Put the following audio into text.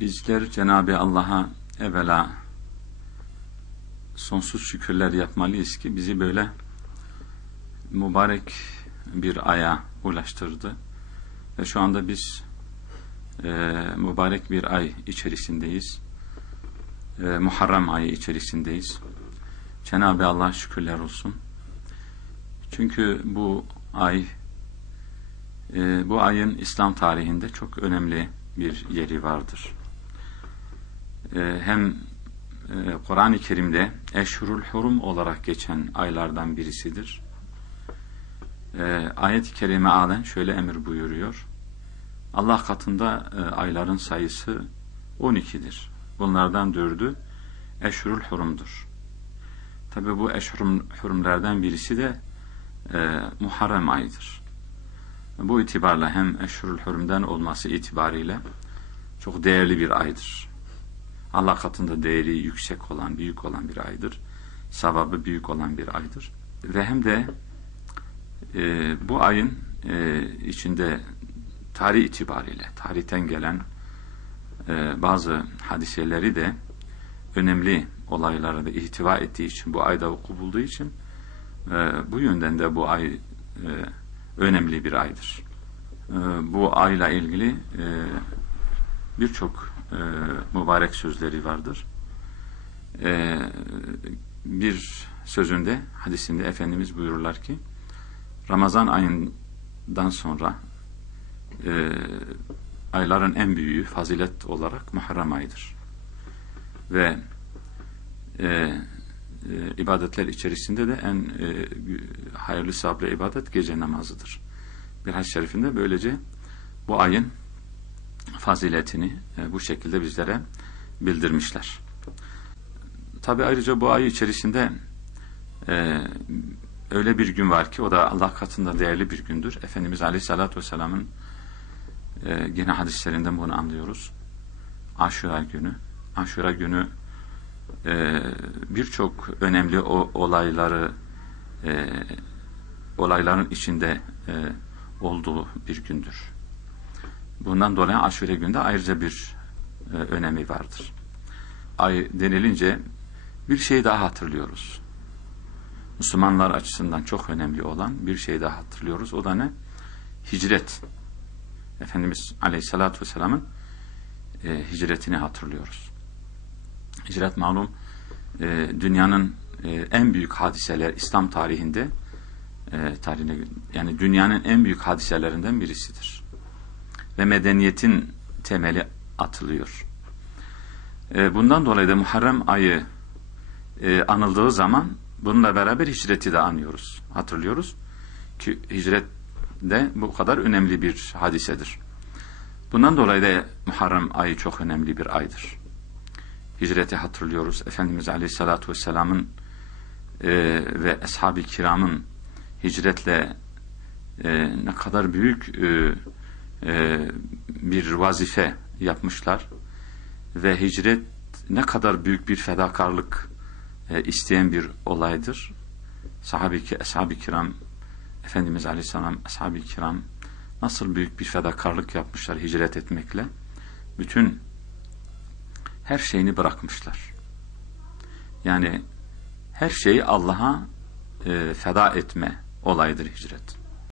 Bizler Cenab-ı Allah'a evvela sonsuz şükürler yapmalıyız ki bizi böyle mübarek bir aya ulaştırdı. Ve şu anda biz mübarek bir ay içerisindeyiz. Muharrem ayı içerisindeyiz. Cenab-ı Allah'a şükürler olsun. Çünkü bu ayın İslam tarihinde çok önemli bir yeri vardır. Hem Kur'an-ı Kerim'de Eşhurul Hurum olarak geçen aylardan birisidir. Ayet-i Kerime alen şöyle emir buyuruyor. Allah katında ayların sayısı 12'dir. Bunlardan 4'ü Eşhurul Hurum'dur. Tabi bu Eşhurul Hurum'lerden birisi de Muharrem ayıdır. Bu itibarla hem Eşhurul Hurum'dan olması itibariyle çok değerli bir aydır. Allah katında değeri yüksek olan, büyük olan bir aydır. Sevabı büyük olan bir aydır. Ve hem de bu ayın içinde tarih itibariyle, tarihten gelen bazı hadiseleri de önemli olayları da ihtiva ettiği için, bu ayda vuku bulduğu için bu yönden de bu ay önemli bir aydır. Bu ayla ilgili birçok mübarek sözleri vardır. Bir sözünde, hadisinde Efendimiz buyururlar ki Ramazan ayından sonra ayların en büyüğü fazilet olarak Muharrem ayıdır. Ve ibadetler içerisinde de en hayırlı sevaplı ibadet gece namazıdır. Bir hadis-i şerifinde böylece bu ayın faziletini bu şekilde bizlere bildirmişler. Tabi ayrıca bu ay içerisinde öyle bir gün var ki o da Allah katında değerli bir gündür. Efendimiz Aleyhisselatü Vesselam'ın yine hadislerinden bunu anlıyoruz. Aşura günü. Aşura günü birçok önemli olayların içinde olduğu bir gündür. Bundan dolayı Aşure günde ayrıca bir önemi vardır. Ay denilince bir şey daha hatırlıyoruz. Müslümanlar açısından çok önemli olan bir şey daha hatırlıyoruz. O da ne? Hicret. Efendimiz Aleyhisselatü Vesselam'ın hicretini hatırlıyoruz. Hicret malum dünyanın en büyük hadiseler İslam tarihinde yani dünyanın en büyük hadiselerinden birisidir. Ve medeniyetin temeli atılıyor. Bundan dolayı da Muharrem ayı anıldığı zaman bununla beraber hicreti de anıyoruz, hatırlıyoruz. Ki hicret de bu kadar önemli bir hadisedir. Bundan dolayı da Muharrem ayı çok önemli bir aydır. Hicreti hatırlıyoruz. Efendimiz Aleyhisselatü Vesselam'ın ve Ashab-ı Kiram'ın hicretle ne kadar büyük bir vazife yapmışlar ve hicret ne kadar büyük bir fedakarlık isteyen bir olaydır. Ashab-ı Kiram, Efendimiz Aleyhisselam, Ashab-ı Kiram nasıl büyük bir fedakarlık yapmışlar hicret etmekle. Bütün her şeyini bırakmışlar. Yani her şeyi Allah'a feda etme olayıdır hicret.